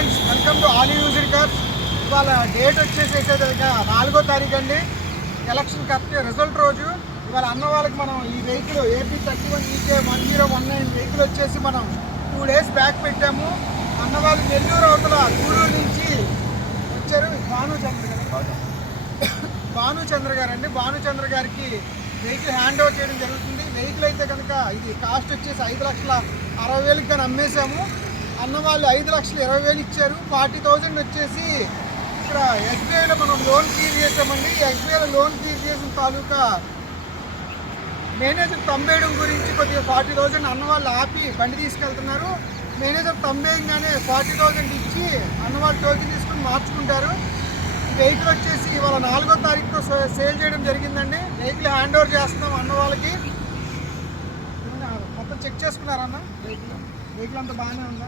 Friends, welcome to all user cars. ఇవాళ date వచ్చేసి 4వ తారీఖు అండి. ఎలక్షన్ కరెక్ట్ రిజల్ట్ రోజు. ఇవాళ అన్న వాళ్ళకి మనం ఈ వెహికల్ ఏపీ 31EK1019 వెహికల్ వచ్చేసి మనం 2 days బ్యాక్ పెట్టాము. అన్న వాళ్ళు నెల్లూరు అవతల గూడూరు నుంచి వచ్చారు. భానుచంద్ర గారు అండి. భానుచంద్ర గారికి వెహికల్ హ్యాండ్ ఓవర్ చేయడం జరుగుతుంది. వెహికల్ అయితే కనుక ఇది కాస్ట్ వచ్చేసి 5,60,000 కానీ అమ్మేశాము. అన్న వాళ్ళు 5,20,000 ఇచ్చారు. 40,000 వచ్చేసి ఇక్కడ ఎస్బీఐలో మనం లోన్ క్లియర్ చేసామండి. ఎస్బీఐలో లోన్ క్లియర్ చేసిన తాలూకా మేనేజర్ తంబేయడం గురించి కొద్దిగా 40,000 అన్న వాళ్ళు ఆపి బండి తీసుకెళ్తున్నారు. మేనేజర్ తంబేయంగానే 40,000 ఇచ్చి అన్న వాళ్ళు టోకెన్ తీసుకుని మార్చుకుంటారు. వెహికల్ వచ్చేసి ఇవాళ 4వ తారీఖుతో సేల్ చేయడం జరిగిందండి. వెహికల్ హ్యాండ్ ఓవర్ చేస్తున్నాం అన్న వాళ్ళకి. మొత్తం చెక్ చేసుకున్నారన్న? వెహికల్ అంతా బాగానే ఉందా?